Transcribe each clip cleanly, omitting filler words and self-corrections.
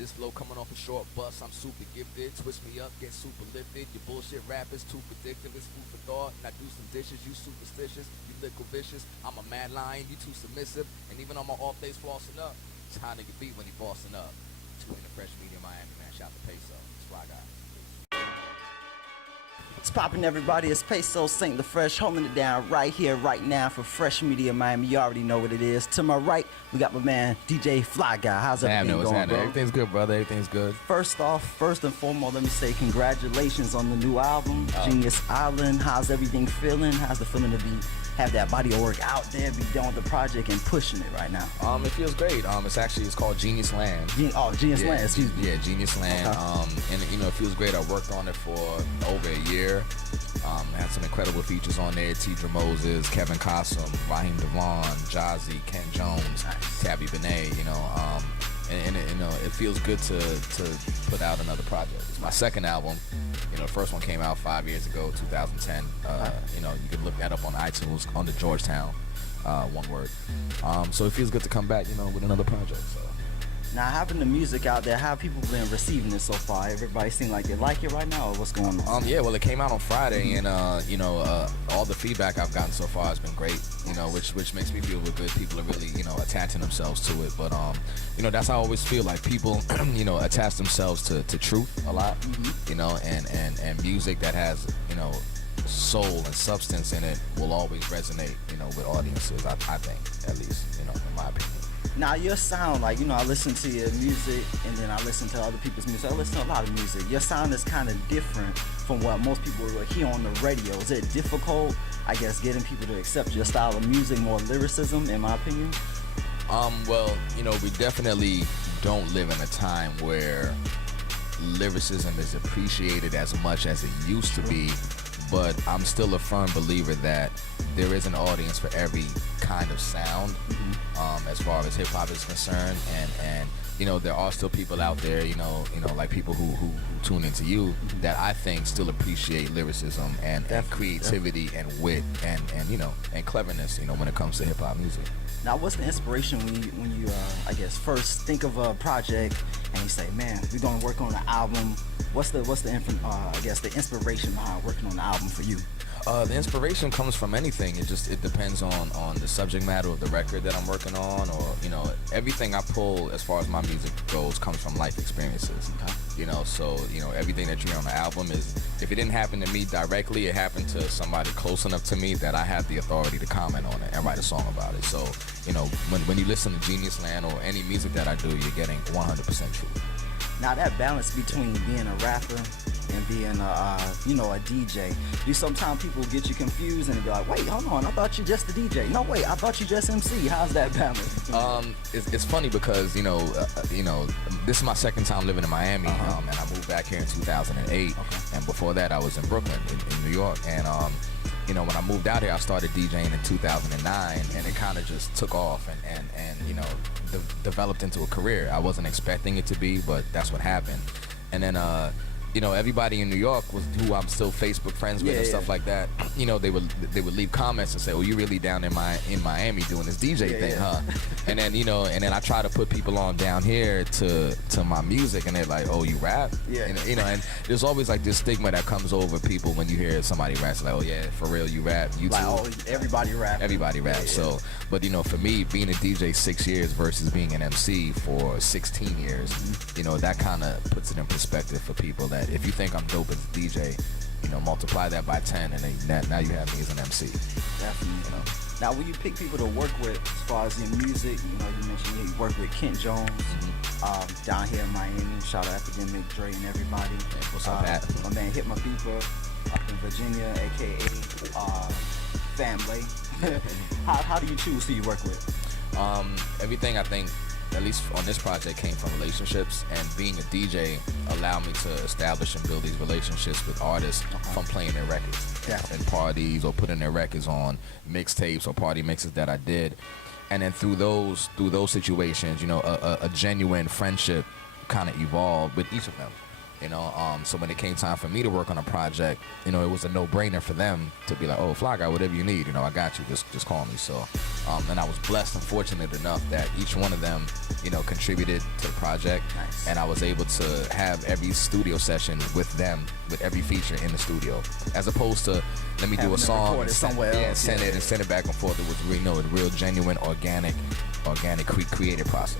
This flow coming off a short bus, I'm super gifted. Twist me up, get super lifted. Your bullshit rap is too predictive, it's food for thought. And I do some dishes, you superstitious, you liquid vicious. I'm a mad lion, you too submissive. And even on my off days flossing up, it's how nigga beat when he bossing up. Two in the Phresh Media Miami, man. Shout to Peso. It's Fly Guy. What's poppin', everybody? It's Peso Saint the Fresh, holding it down right here, right now for Phresh Media Miami. You already know what it is. To my right, we got my man DJ Fly Guy. How's everything going, bro? Everything's good, brother. Everything's good. First and foremost, let me say congratulations on the new album, Genius Island. How's everything feeling? How's the feeling to have that body of work out there, be done with the project and pushing it right now? It feels great. It's called Geniusland. Geniusland. Excuse me. Yeah, Geniusland. Okay. And it feels great. I worked on it for over a year. Had some incredible features on there: Tidra Moses, Kevin Cossum, Raheem Devon, Jazzy, Ken Jones, Tabby Benet. It feels good to put out another project. It's my second album. The first one came out 5 years ago, 2010. You can look that up on iTunes under Georgetown, one word. So it feels good to come back, with another project. So. Now, having the music out there, how have people been receiving it so far? Everybody seem like they like it right now, or what's going on? Well, it came out on Friday, and all the feedback I've gotten so far has been great. Which makes me feel real good. People are really, attaching themselves to it. But that's how I always feel like people, attach themselves to truth a lot. And music that has, soul and substance in it will always resonate, with audiences. I think, at least, in my opinion. Now, your sound, I listen to your music and then I listen to other people's music. I listen to a lot of music. Your sound is kind of different from what most people will hear on the radio. Is it difficult, I guess, getting people to accept your style of music, more lyricism, in my opinion? We definitely don't live in a time where lyricism is appreciated as much as it used to be, but I'm still a firm believer that there is an audience for every kind of sound, as far as hip hop is concerned, and there are still people out there, like people who tune into you that I think still appreciate lyricism and creativity and wit and cleverness, when it comes to hip hop music. Now, what's the inspiration when you I guess first think of a project and you say, man, we're gonna work on an album? What's the inspiration behind working on the album for you? The inspiration comes from anything. It depends on the subject matter of the record that I'm working on, or everything I pull as far as my music goes comes from life experiences. Okay. So everything that you hear on the album is, if it didn't happen to me directly, it happened to somebody close enough to me that I have the authority to comment on it and write a song about it. So when you listen to Geniusland or any music that I do, you're getting 100% truth. Now, that balance between being a rapper and being a DJ, do sometimes people get you confused and be like, wait, hold on, I thought you just a DJ. No, wait, I thought you just MC. How's that balance? It's funny because this is my second time living in Miami, and I moved back here in 2008, and before that I was in Brooklyn, in New York, and when I moved out here, I started DJing in 2009, and it kind of just took off and developed into a career. I wasn't expecting it to be, but that's what happened. And then everybody in New York was who I'm still Facebook friends with and stuff like that. They would leave comments and say, "Oh, you really down in Miami doing this DJ thing, huh?" And then I try to put people on down here to my music, and they're like, "Oh, you rap?" And there's always like this stigma that comes over people when you hear somebody rap. It's like, "Oh yeah, for real, you rap? You like, too?" Everybody rap. Everybody rap. So, but for me, being a DJ 6 years versus being an MC for 16 years, that kind of puts it in perspective for people that if you think I'm dope as a DJ, multiply that by 10, and then now you have me as an MC. Definitely. Now, when you pick people to work with as far as your music, you mentioned you work with Kent Jones down here in Miami. Shout out Epidemic, Dre, and everybody. Yeah, what's up, Pat? My man Hit My Beeper up in Virginia, aka Family. How do you choose who you work with? Everything, I think, at least on this project, came from relationships, and being a DJ allowed me to establish and build these relationships with artists from playing their records in parties, or putting their records on mixtapes or party mixes that I did. And then through those situations, a genuine friendship kind of evolved with each of them. So when it came time for me to work on a project, it was a no-brainer for them to be like, oh, Fly Guy, whatever you need, I got you, just call me. So, and I was blessed and fortunate enough that each one of them, contributed to the project. Nice. And I was able to have every studio session with them, with every feature in the studio, as opposed to let me do a song and somewhere else, send it back and forth. It was a real genuine, organic creative process.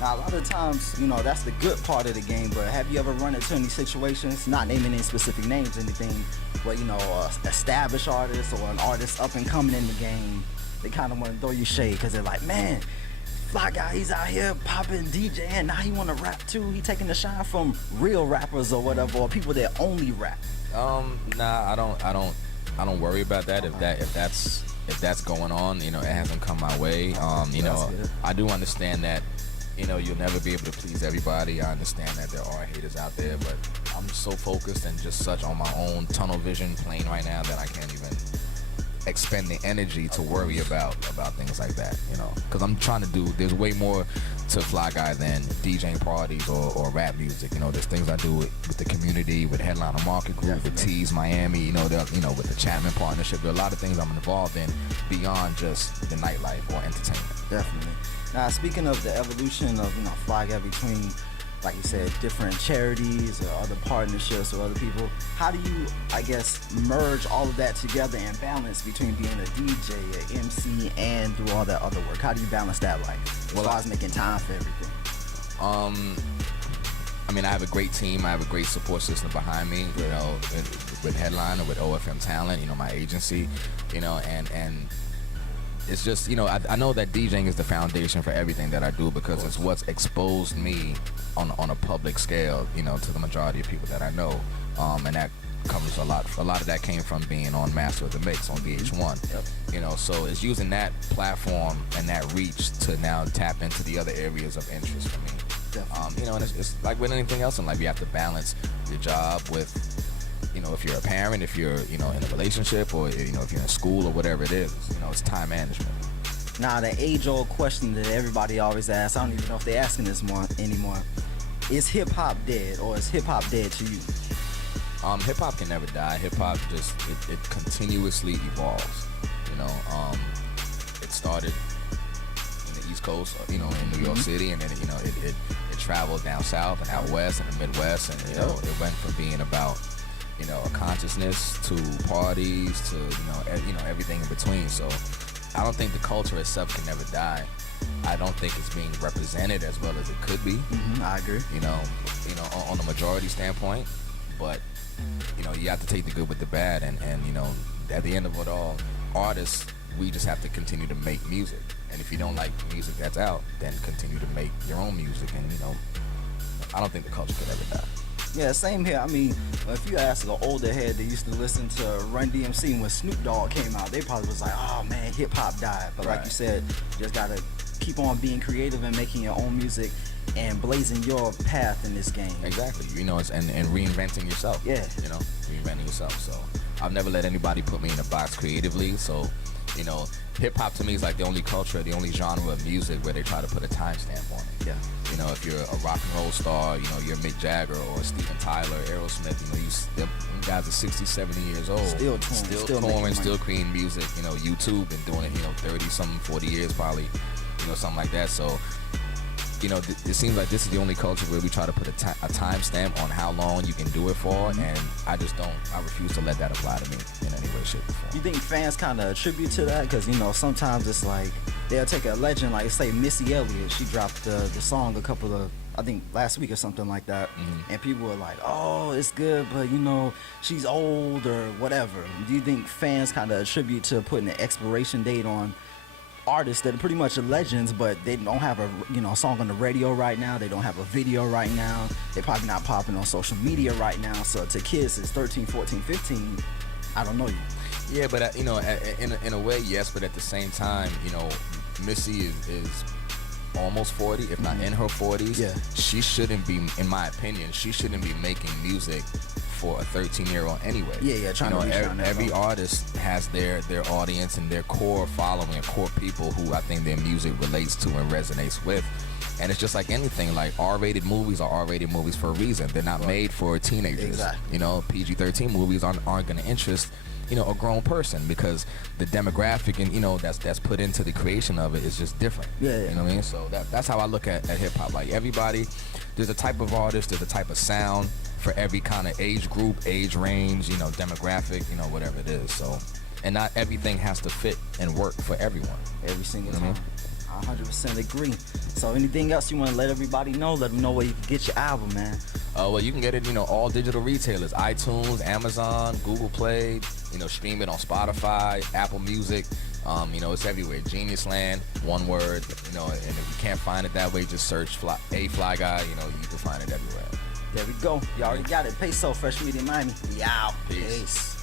Now, a lot of times, that's the good part of the game, but have you ever run into any situations, not naming any specific names, anything, where, established artists or an artist up and coming in the game, they kind of want to throw you shade because they're like, man, Fly Guy, he's out here popping DJ, and now he want to rap too. He taking the shine from real rappers or whatever, or people that only rap. Nah, I don't worry about that. If that's going on, it hasn't come my way. I do understand that. You'll never be able to please everybody. I understand that there are haters out there, but I'm so focused and just such on my own tunnel vision plane right now that I can't even expend the energy to worry about things like that, because I'm trying to there's way more to Fly Guy than DJing parties or rap music. There's things I do with the community, with Headliner Market Group, with Tease Miami, with the Chapman partnership. There are a lot of things I'm involved in beyond just the nightlife or entertainment. Definitely. Now, speaking of the evolution of, Fly Guy between, like you said, different charities or other partnerships or other people, how do you, merge all of that together and balance between being a DJ, an MC, and do all that other work? How do you balance that, as far as making time for everything? I have a great team. I have a great support system behind me, with Headliner, with OFM Talent, my agency, and it's just, I know that DJing is the foundation for everything that I do because it's what's exposed me on a public scale, to the majority of people that I know. And that covers a lot of that came from being on Master of the Mix on VH1. Yep. So it's using that platform and that reach to now tap into the other areas of interest for me. And it's like with anything else in life, you have to balance your job with, if you're a parent, if you're, in a relationship, or, if you're in school or whatever it is, it's time management. Now, the age-old question that everybody always asks, I don't even know if they're asking this anymore, is hip-hop dead, or is hip-hop dead to you? Hip-hop can never die. Hip-hop just, it continuously evolves, It started in the East Coast, in New York City, and then, it traveled down south and out west and the Midwest, and, it went from being about a consciousness to parties to, everything in between. So I don't think the culture itself can never die. I don't think it's being represented as well as it could be. I agree. On a majority standpoint, but, you have to take the good with the bad. And at the end of it all, artists, we just have to continue to make music. And if you don't like music that's out, then continue to make your own music. And, I don't think the culture could ever die. Yeah, same here. If you ask an older head that used to listen to Run DMC when Snoop Dogg came out, they probably was like, oh man, hip hop died. But like you said, you just gotta keep on being creative and making your own music and blazing your path in this game. Exactly. And reinventing yourself. Yeah. Reinventing yourself. So I've never let anybody put me in a box creatively. So, hip hop to me is like the only culture, the only genre of music where they try to put a timestamp on it. Yeah. If you're a rock and roll star, you're Mick Jagger or Steven Tyler, Aerosmith, them guys are 60, 70 years old. Still touring, still creating music. YouTube been doing it, 30-something, 40 years probably, something like that. So, it seems like this is the only culture where we try to put a timestamp on how long you can do it for, and I refuse to let that apply to me in any way, shape, or form. You think fans kind of attribute to that? Because, sometimes it's like, they'll take a legend, like say Missy Elliott, she dropped the song I think last week or something like that, and people were like, oh, it's good, but she's old or whatever. Do you think fans kind of attribute to putting an expiration date on artists that are pretty much legends, but they don't have a song on the radio right now, they don't have a video right now, they're probably not popping on social media right now, so to kids it's 13, 14, 15, I don't know you. Yeah, but in a way, yes, but at the same time, Missy is almost 40, if not in her 40s. Yeah. She shouldn't be, in my opinion, making music for a 13-year-old anyway. Yeah, trying to reach down every artist has their audience and their core following and core people who I think their music relates to and resonates with. And it's just like anything, like R-rated movies are R-rated movies for a reason. They're not made for teenagers. Exactly. You know, PG-13 movies aren't going to interest, you know, a grown person, because the demographic and, you know, that's put into the creation of it is just different. Yeah. You know what I mean? So that's how I look at hip hop. Like, everybody, there's a type of artist, there's a type of sound for every kind of age group, age range, you know, demographic, you know, whatever it is. So, and not everything has to fit and work for everyone. Every single You know time. what I 100% agree. So anything else you want to let everybody know? Let them know where you can get your album, man. Well, you can get it, you know, all digital retailers, iTunes, Amazon, Google Play, you know, stream it on Spotify, Apple Music. You know, it's everywhere. Geniusland, one word, you know, and if you can't find it that way, just search Fly Guy, you know, you can find it everywhere. There we go. You already got it. Peso, Phresh Media Miami. We out. Peace. Peace.